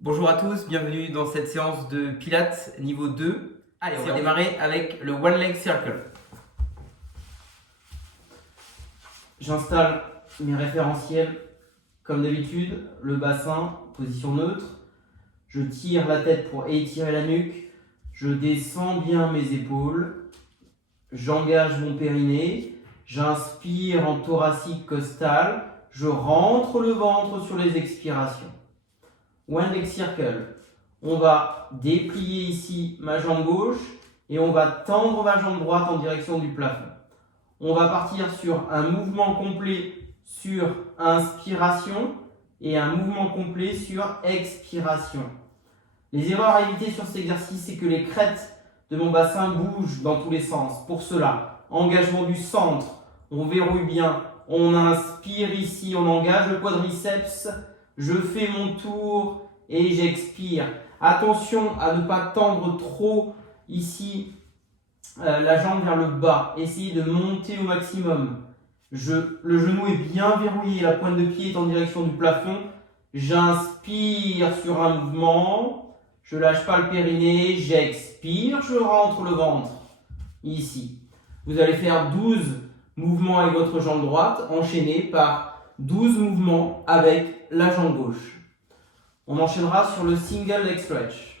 Bonjour à tous, bienvenue dans cette séance de Pilates niveau 2. Allez, on va démarrer avec le One Leg Circle. J'installe mes référentiels comme d'habitude, le bassin, position neutre. Je tire la tête pour étirer la nuque. Je descends bien mes épaules. J'engage mon périnée. J'inspire en thoracique costal. Je rentre le ventre sur les expirations. One Leg Circle. On va déplier ici ma jambe gauche et on va tendre ma jambe droite en direction du plafond. On va partir sur un mouvement complet sur inspiration et un mouvement complet sur expiration. Les erreurs à éviter sur cet exercice, c'est que les crêtes de mon bassin bougent dans tous les sens. Pour cela, engagement du centre, on verrouille bien, on inspire ici, on engage le quadriceps, je fais mon tour et j'expire. Attention à ne pas tendre trop ici la jambe vers le bas. Essayez de monter au maximum. Le genou est bien verrouillé, la pointe de pied est en direction du plafond. J'inspire sur un mouvement. Je ne lâche pas le périnée. J'expire, je rentre le ventre. Ici. Vous allez faire 12 mouvements avec votre jambe droite, enchaînés par 12 mouvements avec la jambe gauche. On enchaînera sur le single leg stretch.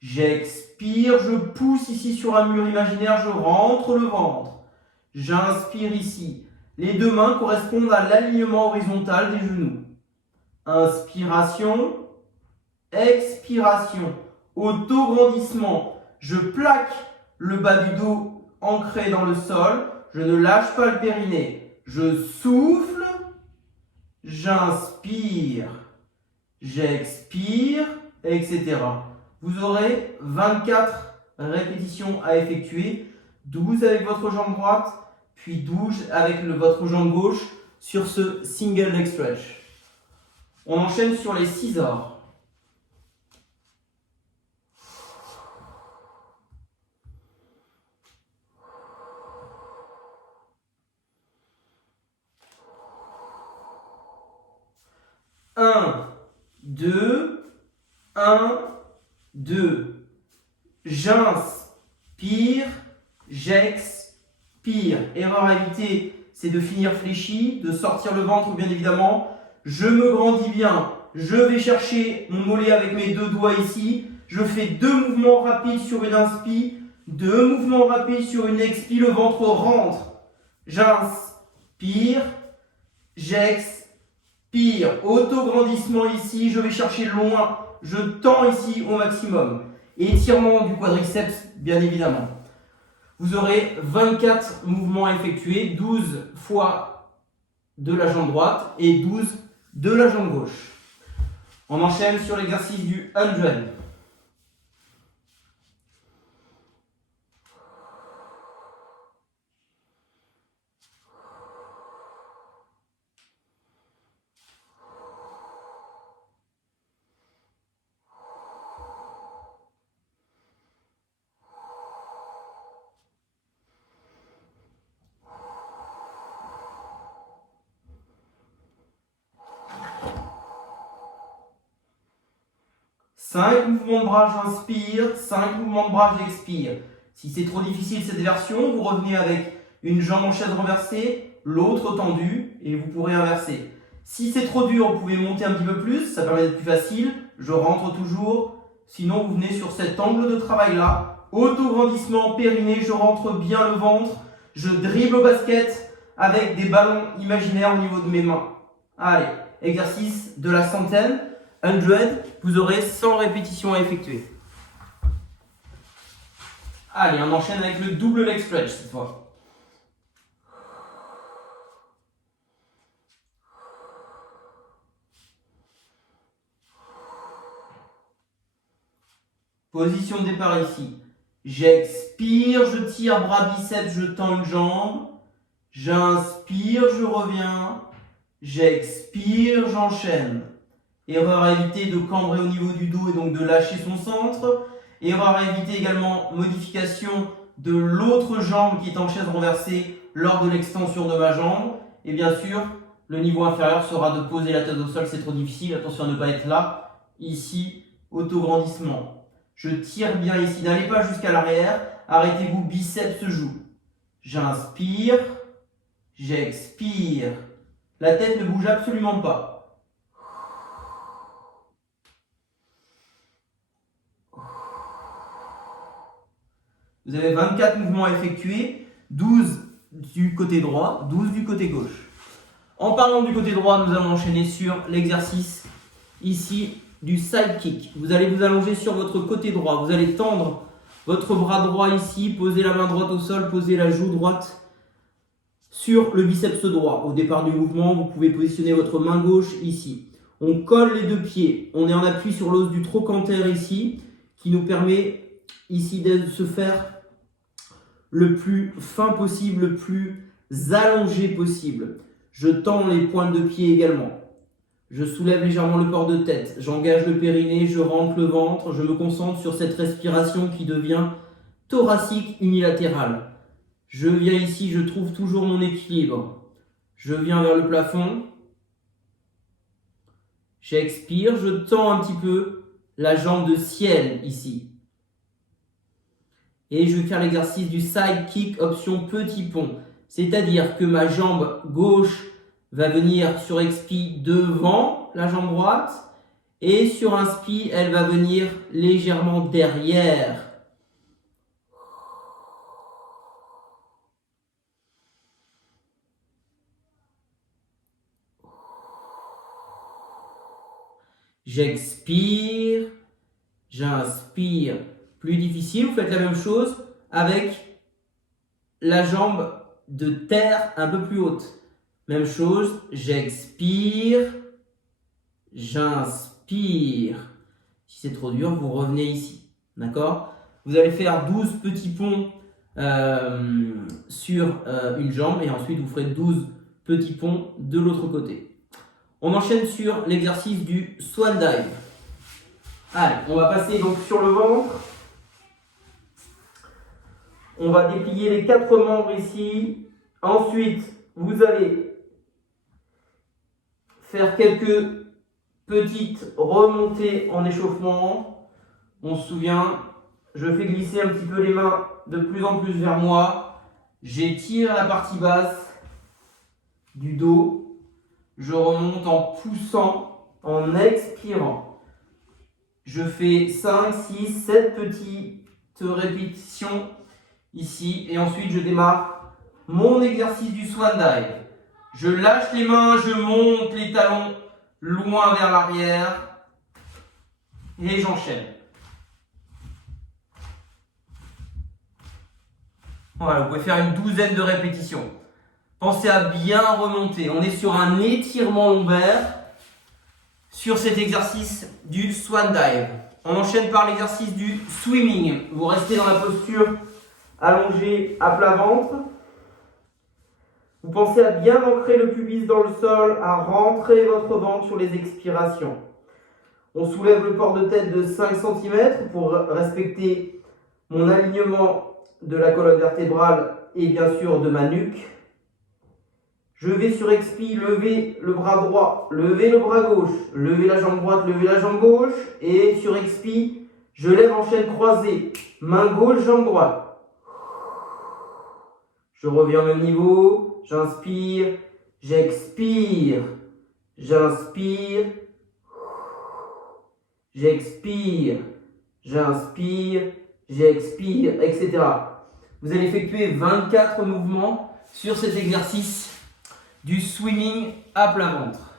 J'expire, je pousse ici sur un mur imaginaire, je rentre le ventre. J'inspire ici. Les deux mains correspondent à l'alignement horizontal des genoux. Inspiration, expiration, auto-grandissement. Je plaque le bas du dos ancré dans le sol. Je ne lâche pas le périnée. Je souffle, j'inspire, j'expire, etc. Vous aurez 24 répétitions à effectuer, 12 avec votre jambe droite, puis 12 avec votre jambe gauche sur ce single leg stretch. On enchaîne sur les scissors. Un, deux, 2. J'inspire, j'expire. Erreur à éviter, c'est de finir fléchi, de sortir le ventre bien évidemment. Je me grandis bien. Je vais chercher mon mollet avec mes deux doigts ici. Je fais 2 mouvements rapides sur une inspi, 2 mouvements rapides sur une expi. Le ventre rentre. J'inspire, j'expire. Auto-grandissement ici. Je vais chercher loin. Je tends ici au maximum. Étirement du quadriceps, bien évidemment. Vous aurez 24 mouvements à effectuer, 12 fois de la jambe droite et 12 de la jambe gauche. On enchaîne sur l'exercice du 100. Cinq mouvements de bras, j'inspire. 5 mouvements de bras, j'expire. Si c'est trop difficile cette version, vous revenez avec une jambe en chaise renversée, l'autre tendue, et vous pourrez inverser. Si c'est trop dur, vous pouvez monter un petit peu plus, ça permet d'être plus facile. Je rentre toujours. Sinon, vous venez sur cet angle de travail-là. Auto-grandissement, périnée, je rentre bien le ventre. Je dribble au basket avec des ballons imaginaires au niveau de mes mains. Allez, exercice de la centaine. 100, vous aurez 100 répétitions à effectuer. Allez, on enchaîne avec le double leg stretch cette fois. Position de départ ici. J'expire, je tire bras biceps, je tends une jambe. J'inspire, je reviens. j'expire, j'enchaîne. Erreur à éviter de cambrer au niveau du dos et donc de lâcher son centre. Erreur à éviter également, modification de l'autre jambe qui est en chaise renversée lors de l'extension de ma jambe. Et bien sûr, le niveau inférieur sera de poser la tête au sol, c'est trop difficile. Attention à ne pas être là. Ici, autograndissement. Je tire bien ici, n'allez pas jusqu'à l'arrière. Arrêtez-vous, biceps joue. J'inspire, j'expire. La tête ne bouge absolument pas. Vous avez 24 mouvements à effectuer, 12 du côté droit, 12 du côté gauche. En parlant du côté droit, nous allons enchaîner sur l'exercice ici du side kick. Vous allez vous allonger sur votre côté droit, vous allez tendre votre bras droit ici, poser la main droite au sol, poser la joue droite sur le biceps droit. Au départ du mouvement, vous pouvez positionner votre main gauche ici. On colle les deux pieds, on est en appui sur l'os du trochanter ici, qui nous permet ici de se faire le plus fin possible, le plus allongé possible. Je tends les pointes de pied également. Je soulève légèrement le port de tête. J'engage le périnée, je rentre le ventre. Je me concentre sur cette respiration qui devient thoracique unilatérale. Je viens ici, je trouve toujours mon équilibre. Je viens vers le plafond. J'expire, je tends un petit peu la jambe de ciel ici. Et je vais faire l'exercice du side kick option petit pont. C'est-à-dire que ma jambe gauche va venir sur expi devant la jambe droite. Et sur inspi, elle va venir légèrement derrière. J'expire, j'inspire. Plus difficile, vous faites la même chose avec la jambe de terre un peu plus haute. Même chose, j'expire, j'inspire. Si c'est trop dur, vous revenez ici. D'accord? Vous allez faire 12 petits ponts sur une jambe et ensuite vous ferez 12 petits ponts de l'autre côté. On enchaîne sur l'exercice du swan dive. Allez, on va passer donc sur le ventre. On va déplier les 4 membres ici. Ensuite, vous allez faire quelques petites remontées en échauffement. On se souvient, je fais glisser un petit peu les mains de plus en plus vers moi. J'étire la partie basse du dos. Je remonte en poussant, en expirant. Je fais 5, 6, 7 petites répétitions ici. Et ensuite, je démarre mon exercice du swan dive. Je lâche les mains, je monte les talons loin vers l'arrière. Et j'enchaîne. Voilà, vous pouvez faire une douzaine de répétitions. Pensez à bien remonter. On est sur un étirement lombaire sur cet exercice du swan dive. On enchaîne par l'exercice du swimming. Vous restez dans la posture allongée à plat ventre. Vous pensez à bien ancrer le pubis dans le sol, à rentrer votre ventre sur les expirations. On soulève le port de tête de 5 cm pour respecter mon alignement de la colonne vertébrale et bien sûr de ma nuque. Je vais sur expi lever le bras droit, lever le bras gauche, lever la jambe droite, lever la jambe gauche. Et sur expi, je lève en chaîne croisée, main gauche, jambe droite. Je reviens au même niveau, j'inspire, j'expire, j'inspire, j'expire, j'inspire, j'expire, etc. Vous allez effectuer 24 mouvements sur cet exercice du swimming à plat ventre.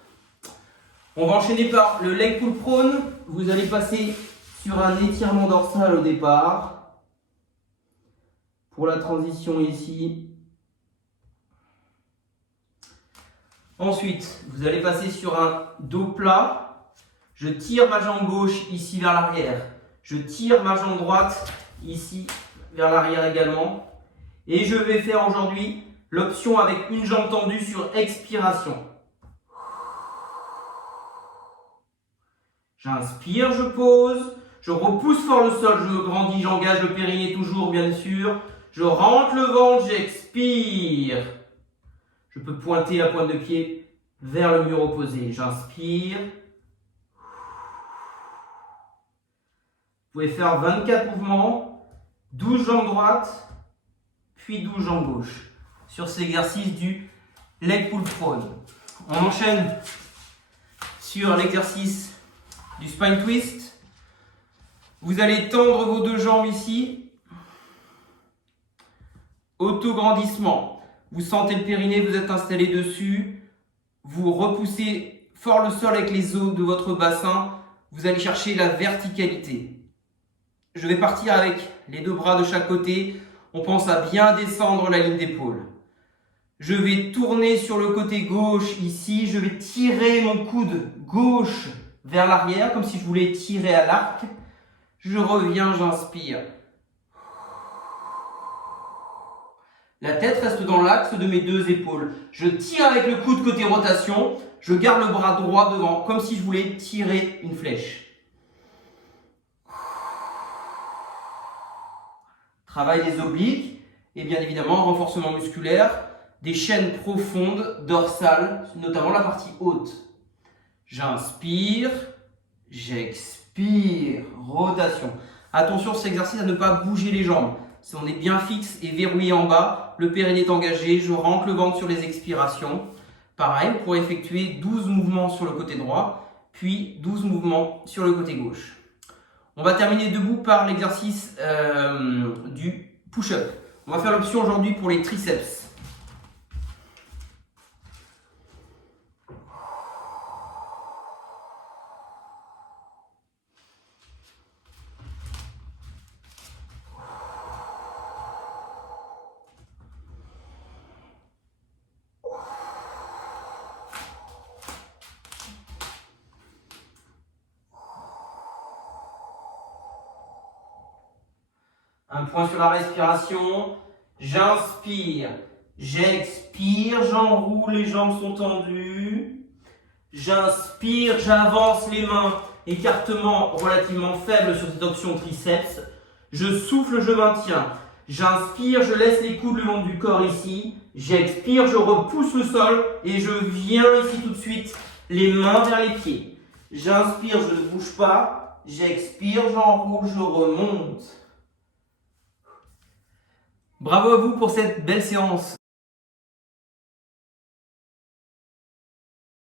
On va enchaîner par le leg pull prone. Vous allez passer sur un étirement dorsal au départ. Pour la transition ici. Ensuite, vous allez passer sur un dos plat. Je tire ma jambe gauche ici vers l'arrière. Je tire ma jambe droite ici vers l'arrière également. Et je vais faire aujourd'hui l'option avec une jambe tendue sur expiration. J'inspire, je pose. Je repousse fort le sol, je grandis, j'engage le périnée toujours, bien sûr. Je rentre le ventre, j'expire. Je peux pointer la pointe de pied vers le mur opposé. J'inspire. Vous pouvez faire 24 mouvements, 12 jambes droites, puis 12 jambes gauches. Sur cet exercice du leg pull prone. On enchaîne sur l'exercice du spine twist. Vous allez tendre vos deux jambes ici. Auto-grandissement. Vous sentez le périnée, vous êtes installé dessus. Vous repoussez fort le sol avec les os de votre bassin. Vous allez chercher la verticalité. Je vais partir avec les deux bras de chaque côté. On pense à bien descendre la ligne d'épaule. Je vais tourner sur le côté gauche ici. Je vais tirer mon coude gauche vers l'arrière, comme si je voulais tirer à l'arc. Je reviens, j'inspire. La tête reste dans l'axe de mes deux épaules. Je tire avec le coude côté rotation. Je garde le bras droit devant, comme si je voulais tirer une flèche. Travail des obliques et bien évidemment renforcement musculaire des chaînes profondes dorsales, notamment la partie haute. J'inspire, j'expire, rotation. Attention cet exercice à ne pas bouger les jambes. Si on est bien fixe et verrouillé en bas, le périnée est engagé, je rentre le ventre sur les expirations. Pareil, vous pourrez effectuer 12 mouvements sur le côté droit, puis 12 mouvements sur le côté gauche. On va terminer debout par l'exercice du push-up. On va faire l'option aujourd'hui pour les triceps. Un point sur la respiration. J'inspire, j'expire, j'enroule, les jambes sont tendues. J'inspire, j'avance les mains, écartement relativement faible sur cette option triceps. Je souffle, je maintiens. J'inspire, je laisse les coudes le long du corps ici. J'expire, je repousse le sol et je viens ici tout de suite, les mains vers les pieds. J'inspire, je ne bouge pas. J'expire, j'enroule, je remonte. Bravo à vous pour cette belle séance.